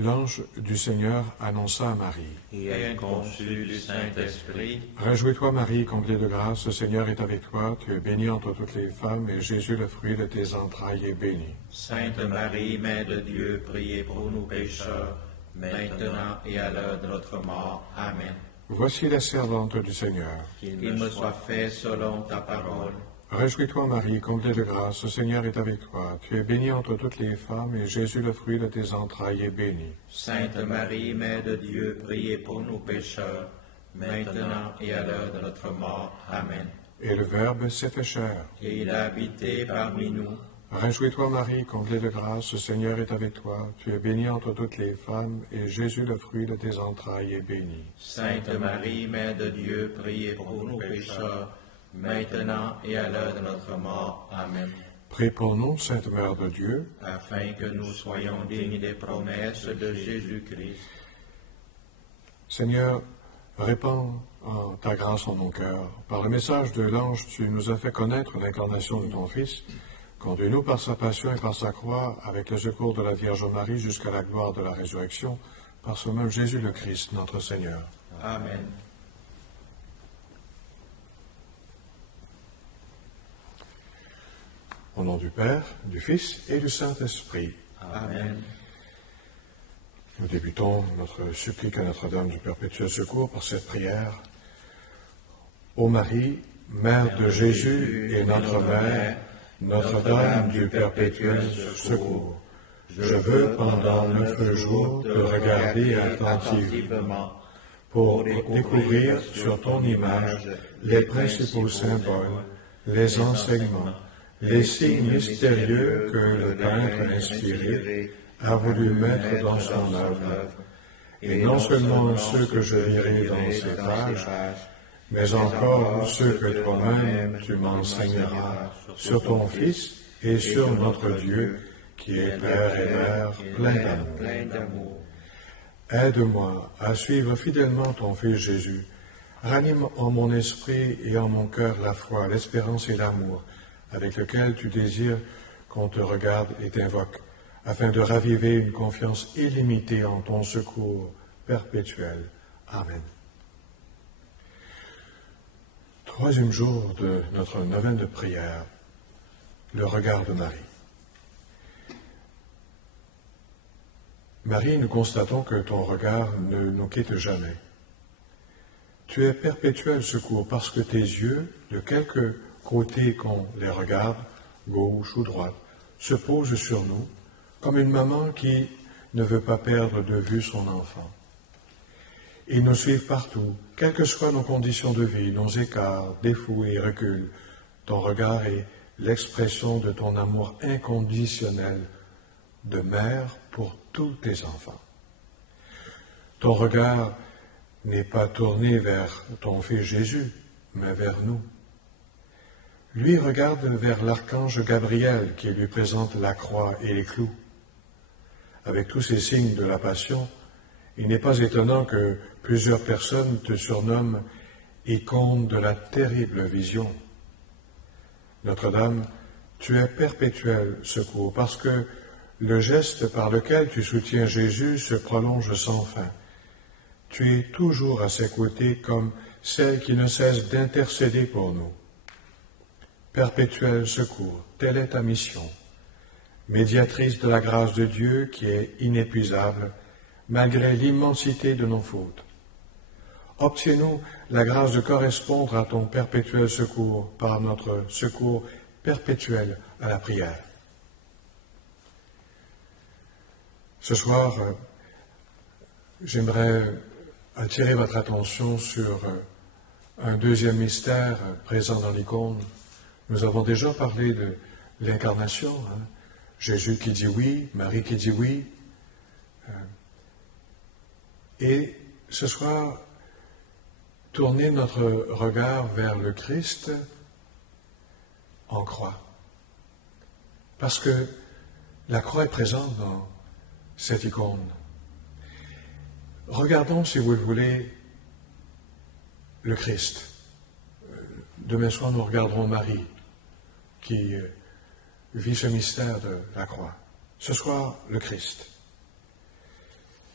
L'ange du Seigneur annonça à Marie. Et elle conçut du Saint-Esprit. Réjouis-toi Marie, comblée de grâce, le Seigneur est avec toi. Tu es bénie entre toutes les femmes, et Jésus, le fruit de tes entrailles, est béni. Sainte Marie, Mère de Dieu, priez pour nous pécheurs, maintenant et à l'heure de notre mort. Amen. Voici la servante du Seigneur. Qu'il me soit fait selon ta parole. Réjouis-toi Marie, comblée de grâce, le Seigneur est avec toi. Tu es bénie entre toutes les femmes, et Jésus, le fruit de tes entrailles, est béni. Sainte Marie, Mère de Dieu, priez pour nous pécheurs, maintenant et à l'heure de notre mort. Amen. Et le Verbe s'est fait chair. Et il a habité parmi nous. Réjouis-toi Marie, comblée de grâce, le Seigneur est avec toi. Tu es bénie entre toutes les femmes, et Jésus, le fruit de tes entrailles, est béni. Sainte Marie, Mère de Dieu, priez pour nous pécheurs, maintenant et à l'heure de notre mort. Amen. Prie pour nous, Sainte Mère de Dieu, Afin que nous soyons dignes des promesses de Jésus-Christ. Seigneur, répands ta grâce en nos cœurs. Par le message de l'ange, tu nous as fait connaître l'incarnation de ton Fils. Conduis-nous par sa passion et par sa croix, avec le secours de la Vierge Marie, jusqu'à la gloire de la résurrection, par ce même Jésus le Christ, notre Seigneur. Amen. Au nom du Père, du Fils et du Saint-Esprit. Amen. Nous débutons notre supplique à Notre-Dame du Perpétuel Secours par cette prière. Ô Marie, Mère de Jésus et notre Mère, Notre-Dame du Perpétuel Secours, je veux pendant 9 jours te regarder attentivement pour découvrir sur ton image les principaux symboles, les enseignements, les signes mystérieux que le peintre inspiré a voulu mettre dans son œuvre, et non seulement ceux que je lirai dans ces pages, mais encore ceux que toi-même tu m'enseigneras sur ton Fils et sur notre Dieu, qui est Père et Mère, plein d'amour. Aide-moi à suivre fidèlement ton Fils Jésus. Ranime en mon esprit et en mon cœur la foi, l'espérance et l'amour, avec lequel tu désires qu'on te regarde et t'invoque, afin de raviver une confiance illimitée en ton secours perpétuel. Amen. Troisième jour de notre neuvaine de prière, le regard de Marie. Marie, nous constatons que ton regard ne nous quitte jamais. Tu es perpétuel secours parce que tes yeux, de quelque côté qu'on les regarde, gauche ou droite, se posent sur nous, comme une maman qui ne veut pas perdre de vue son enfant. Ils nous suivent partout, quelles que soient nos conditions de vie, nos écarts, défauts et reculs. Ton regard est l'expression de ton amour inconditionnel de mère pour tous tes enfants. Ton regard n'est pas tourné vers ton Fils Jésus, mais vers nous. Lui regarde vers l'archange Gabriel qui lui présente la croix et les clous. Avec tous ces signes de la Passion, il n'est pas étonnant que plusieurs personnes te surnomment icône de la terrible vision. Notre-Dame, tu es perpétuel secours parce que le geste par lequel tu soutiens Jésus se prolonge sans fin. Tu es toujours à ses côtés comme celle qui ne cesse d'intercéder pour nous. Perpétuel secours, telle est ta mission. Médiatrice de la grâce de Dieu qui est inépuisable, malgré l'immensité de nos fautes. Obtiens-nous la grâce de correspondre à ton perpétuel secours par notre secours perpétuel à la prière. Ce soir, j'aimerais attirer votre attention sur un deuxième mystère présent dans l'icône. Nous avons déjà parlé de l'incarnation, Jésus qui dit oui, Marie qui dit oui. Et ce soir, tourner notre regard vers le Christ en croix. Parce que la croix est présente dans cette icône. Regardons, si vous le voulez, le Christ. Demain soir, nous regarderons Marie, qui vit ce mystère de la croix. Ce soir, le Christ.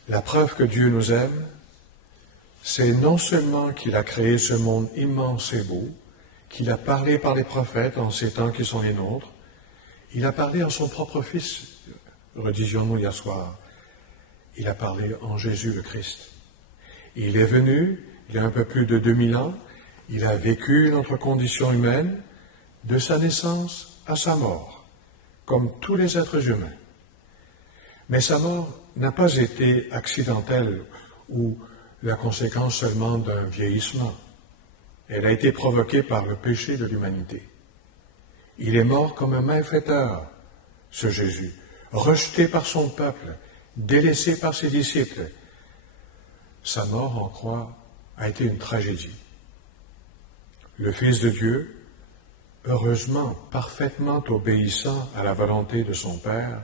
La preuve que Dieu nous aime, c'est non seulement qu'il a créé ce monde immense et beau, qu'il a parlé par les prophètes en ces temps qui sont les nôtres, il a parlé en son propre Fils, redisions-nous hier soir, il a parlé en Jésus le Christ. Il est venu, il y a un peu plus de 2000 ans, il a vécu notre condition humaine de sa naissance à sa mort, comme tous les êtres humains. Mais sa mort n'a pas été accidentelle ou la conséquence seulement d'un vieillissement. Elle a été provoquée par le péché de l'humanité. Il est mort comme un malfaiteur, ce Jésus, rejeté par son peuple, délaissé par ses disciples. Sa mort en croix a été une tragédie. Le Fils de Dieu, heureusement, parfaitement obéissant à la volonté de son Père,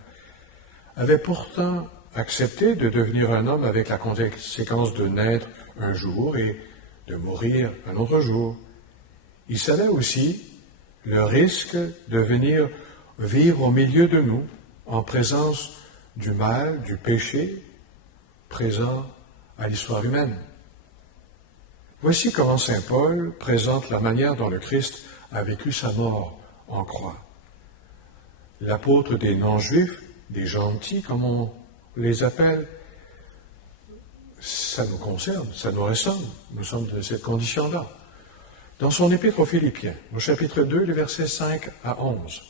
avait pourtant accepté de devenir un homme avec la conséquence de naître un jour et de mourir un autre jour. Il savait aussi le risque de venir vivre au milieu de nous, en présence du mal, du péché, présent à l'histoire humaine. Voici comment saint Paul présente la manière dont le Christ a vécu sa mort en croix. L'apôtre des non-juifs, des gentils, comme on les appelle, ça nous concerne, ça nous ressemble, nous sommes de cette condition-là. Dans son épître aux Philippiens, au chapitre 2, les versets 5 à 11.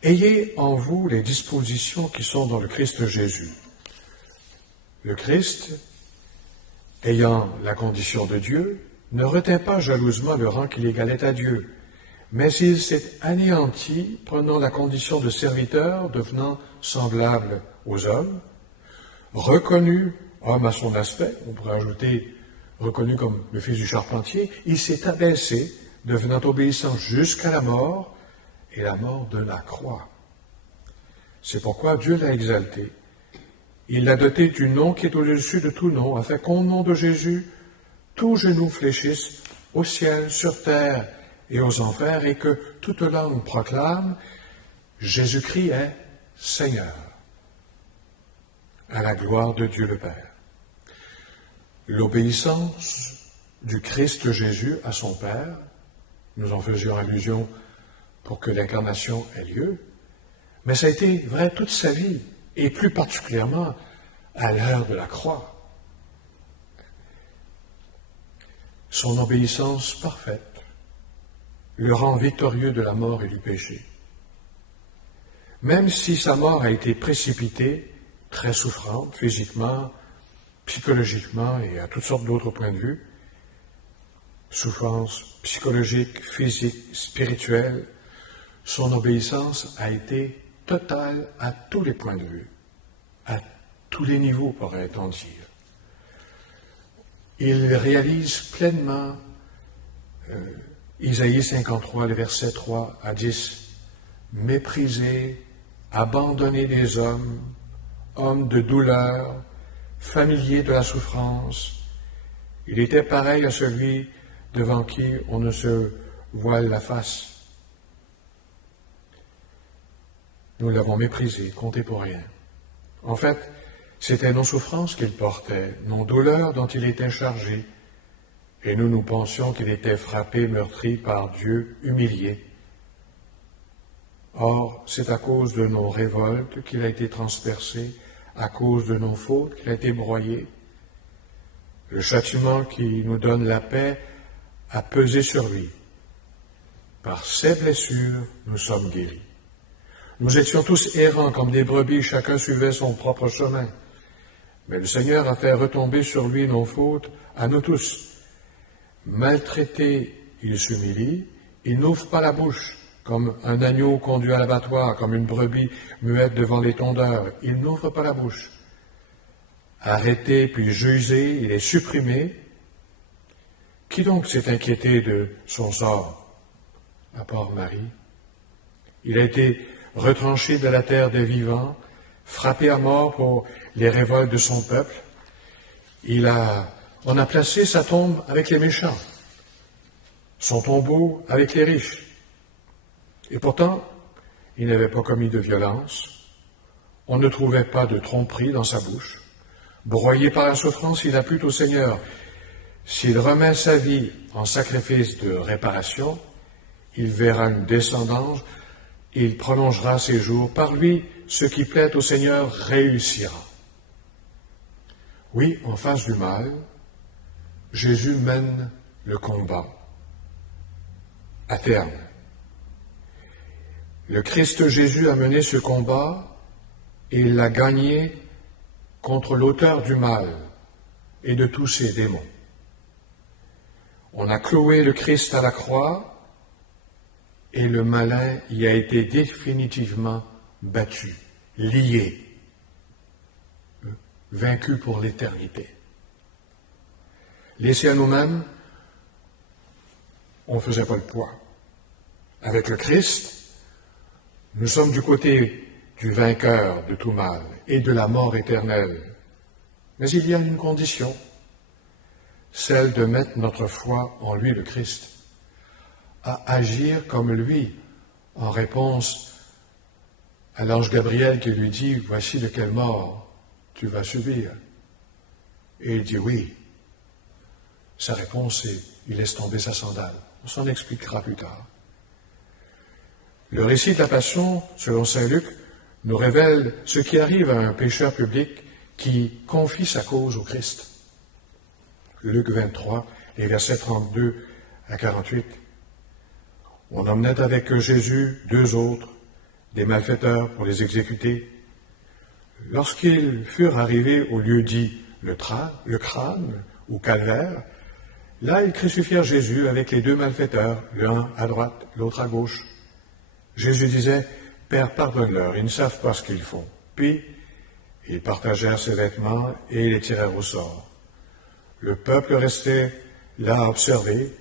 « Ayez en vous les dispositions qui sont dans le Christ Jésus. Le Christ, ayant la condition de Dieu, ne retint pas jalousement le rang qu'il égalait à Dieu, mais il s'est anéanti, prenant la condition de serviteur, devenant semblable aux hommes, reconnu homme à son aspect, on pourrait ajouter reconnu comme le fils du charpentier, il s'est abaissé, devenant obéissant jusqu'à la mort, et la mort de la croix. C'est pourquoi Dieu l'a exalté. Il l'a doté du nom qui est au-dessus de tout nom, afin qu'au nom de Jésus, tout genou fléchisse au ciel, sur terre et aux enfers, et que toute langue proclame « Jésus-Christ est Seigneur » à la gloire de Dieu le Père. L'obéissance du Christ Jésus à son Père, nous en faisions allusion pour que l'incarnation ait lieu, mais ça a été vrai toute sa vie, et plus particulièrement à l'heure de la croix. Son obéissance parfaite le rend victorieux de la mort et du péché. Même si sa mort a été précipitée, très souffrante, physiquement, psychologiquement et à toutes sortes d'autres points de vue, souffrance psychologique, physique, spirituelle, son obéissance a été totale à tous les points de vue, à tous les niveaux, pourrait-on dire. Il réalise pleinement Isaïe 53, les versets 3 à 10, méprisé, abandonné des hommes, homme de douleur, familier de la souffrance. Il était pareil à celui devant qui on ne se voile la face. Nous l'avons méprisé, compté pour rien. En fait, c'était nos souffrances qu'il portait, nos douleurs dont il était chargé, et nous pensions qu'il était frappé, meurtri par Dieu, humilié. Or, c'est à cause de nos révoltes qu'il a été transpercé, à cause de nos fautes qu'il a été broyé. Le châtiment qui nous donne la paix a pesé sur lui. Par ses blessures, nous sommes guéris. Nous étions tous errants comme des brebis, chacun suivait son propre chemin. Mais le Seigneur a fait retomber sur lui nos fautes, à nous tous. Maltraité, il s'humilie, il n'ouvre pas la bouche, comme un agneau conduit à l'abattoir, comme une brebis muette devant les tondeurs, il n'ouvre pas la bouche. Arrêté puis jugé, il est supprimé. Qui donc s'est inquiété de son sort, à part Marie? Il a été retranché de la terre des vivants, frappé à mort pour les révoltes de son peuple. On a placé sa tombe avec les méchants, son tombeau avec les riches. Et pourtant, il n'avait pas commis de violence. On ne trouvait pas de tromperie dans sa bouche. Broyé par la souffrance, il a plu au Seigneur. S'il remet sa vie en sacrifice de réparation, il verra une descendance, il prolongera ses jours. Par lui, ce qui plaît au Seigneur réussira. Oui, en face du mal, Jésus mène le combat à terme. Le Christ Jésus a mené ce combat et il l'a gagné contre l'auteur du mal et de tous ses démons. On a cloué le Christ à la croix et le malin y a été définitivement battu, lié, vaincu pour l'éternité. Laissés à nous-mêmes, on ne faisait pas le poids. Avec le Christ, nous sommes du côté du vainqueur de tout mal et de la mort éternelle. Mais il y a une condition, celle de mettre notre foi en lui, le Christ, à agir comme lui, en réponse à l'ange Gabriel qui lui dit « Voici de quelle mort tu vas subir ». Et il dit « Oui ». Sa réponse est « Il laisse tomber sa sandale ». On s'en expliquera plus tard. Le récit de la Passion, selon saint Luc, nous révèle ce qui arrive à un pécheur public qui confie sa cause au Christ. Luc 23, les versets 32 à 48. On emmenait avec Jésus 2 autres, des malfaiteurs, pour les exécuter. Lorsqu'ils furent arrivés au lieu dit le crâne ou calvaire, là ils crucifièrent Jésus avec les 2 malfaiteurs, l'un à droite, l'autre à gauche. Jésus disait, « Père, pardonne-leur, ils ne savent pas ce qu'ils font. » Puis, ils partagèrent ses vêtements et les tirèrent au sort. Le peuple restait là à observer.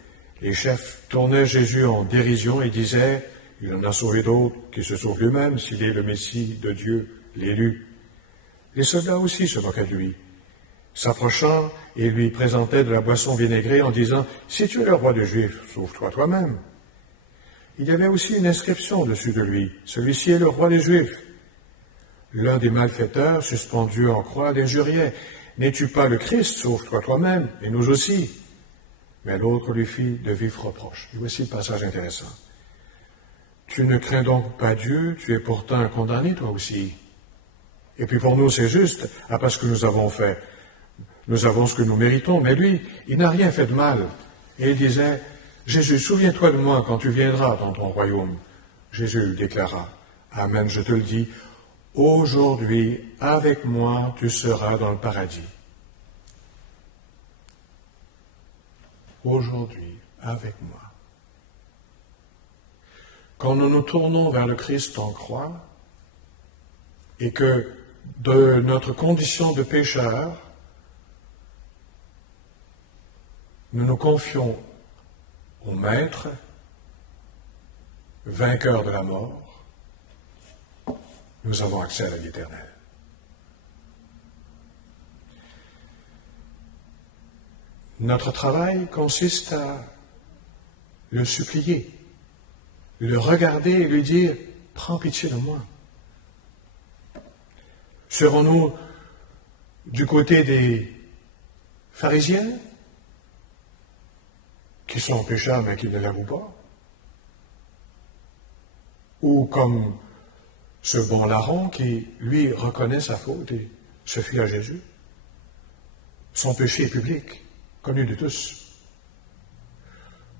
Les chefs tournaient Jésus en dérision et disaient, « Il en a sauvé d'autres, qu'il se sauve lui-même s'il est le Messie de Dieu, l'élu. » Les soldats aussi se moquaient de lui, s'approchant et lui présentaient de la boisson vinaigrée en disant, « Si tu es le roi des Juifs, sauve-toi toi-même. » Il y avait aussi une inscription dessus de lui, « Celui-ci est le roi des Juifs. » L'un des malfaiteurs, suspendu en croix, l'injuriait, « N'es-tu pas le Christ, sauve-toi toi-même, et nous aussi. » Mais l'autre lui fit de vifs reproches. Et voici le passage intéressant. « Tu ne crains donc pas Dieu, tu es pourtant un condamné toi aussi. Et puis pour nous c'est juste, après ce que nous avons fait. Nous avons ce que nous méritons, mais lui, il n'a rien fait de mal. » Et il disait, « Jésus, souviens-toi de moi quand tu viendras dans ton royaume. » Jésus lui déclara, « Amen, je te le dis, aujourd'hui, avec moi, tu seras dans le paradis. » Aujourd'hui, avec moi. Quand nous nous tournons vers le Christ en croix, et que de notre condition de pécheur, nous nous confions au Maître, vainqueur de la mort, nous avons accès à la vie éternelle. Notre travail consiste à le supplier, le regarder et lui dire « Prends pitié de moi ». Serons-nous du côté des pharisiens qui sont pécheurs mais qui ne l'avouent pas? Ou comme ce bon larron qui, lui, reconnaît sa faute et se fie à Jésus? Son péché est public, connu de tous.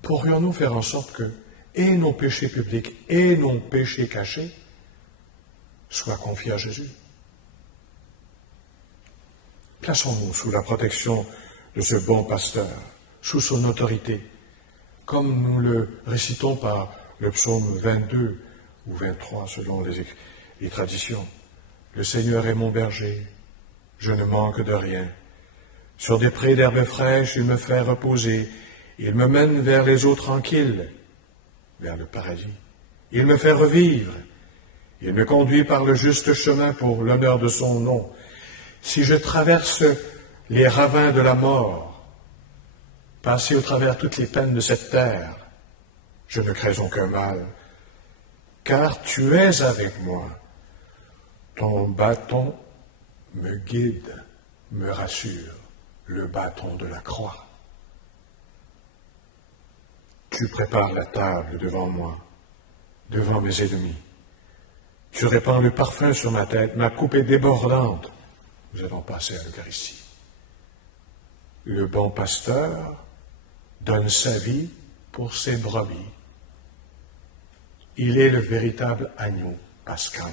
Pourrions-nous faire en sorte que et nos péchés publics et nos péchés cachés soient confiés à Jésus? Plaçons-nous sous la protection de ce bon pasteur, sous son autorité, comme nous le récitons par le psaume 22 ou 23 selon les traditions. Le Seigneur est mon berger, je ne manque de rien. Sur des prés d'herbes fraîches, il me fait reposer, il me mène vers les eaux tranquilles, vers le paradis. Il me fait revivre, il me conduit par le juste chemin pour l'honneur de son nom. Si je traverse les ravins de la mort, passer au travers toutes les peines de cette terre, je ne crains aucun mal, car tu es avec moi. Ton bâton me guide, me rassure, le bâton de la croix. Tu prépares la table devant moi, devant mes ennemis. Tu répands le parfum sur ma tête, ma coupe est débordante. Nous allons passer à l'Eucharistie. Le bon pasteur donne sa vie pour ses brebis. Il est le véritable agneau pascal.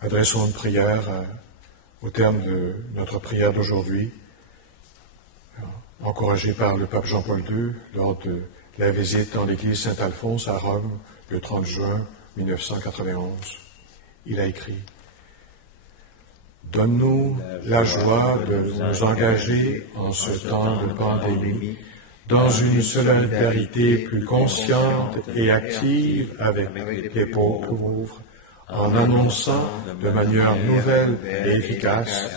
Adressons une prière au terme de notre prière d'aujourd'hui, encouragée par le pape Jean-Paul II lors de la visite dans l'église Saint-Alphonse à Rome le 30 juin 1991. Il a écrit « Donne-nous la joie de nous engager en ce temps de pandémie dans une solidarité plus consciente et active avec les pauvres, en annonçant de manière nouvelle et efficace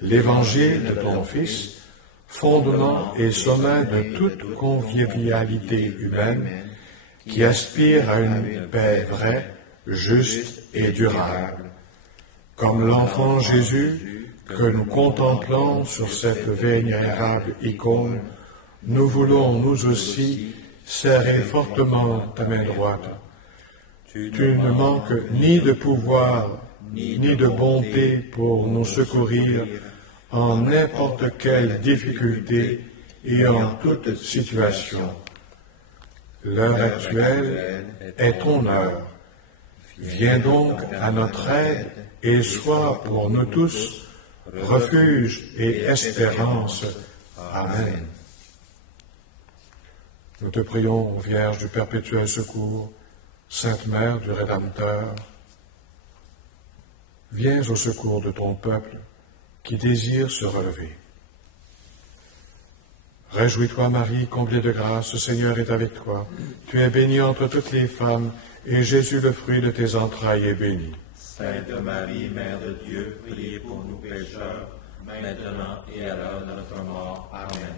l'évangile de ton Fils, fondement et sommet de toute convivialité humaine, qui aspire à une paix vraie, juste et durable. Comme l'enfant Jésus que nous contemplons sur cette vénérable icône, nous voulons nous aussi serrer fortement ta main droite. Tu ne manques ni de pouvoir, ni de bonté pour nous secourir en n'importe quelle difficulté et en toute situation. L'heure actuelle est ton heure. Viens donc à notre aide et sois pour nous tous refuge et espérance. Amen. Nous te prions, Vierge du perpétuel secours, Sainte Mère du Rédempteur, viens au secours de ton peuple qui désire se relever. Réjouis-toi, Marie, comblée de grâce, le Seigneur est avec toi. Tu es bénie entre toutes les femmes, et Jésus, le fruit de tes entrailles, est béni. Sainte Marie, Mère de Dieu, priez pour nous pécheurs, maintenant et à l'heure de notre mort. Amen.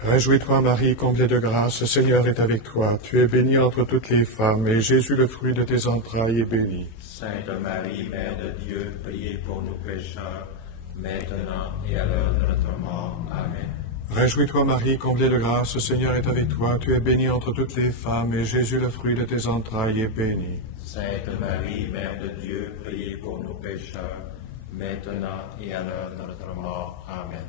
Réjouis-toi, Marie, comblée de grâce, le Seigneur est avec toi. Tu es bénie entre toutes les femmes, et Jésus, le fruit de tes entrailles, est béni. Sainte Marie, Mère de Dieu, priez pour nous pécheurs, maintenant et à l'heure de notre mort. Amen. Réjouis-toi, Marie, comblée de grâce, le Seigneur est avec toi. Tu es bénie entre toutes les femmes, et Jésus, le fruit de tes entrailles, est béni. Sainte Marie, Mère de Dieu, priez pour nous pécheurs, maintenant et à l'heure de notre mort. Amen.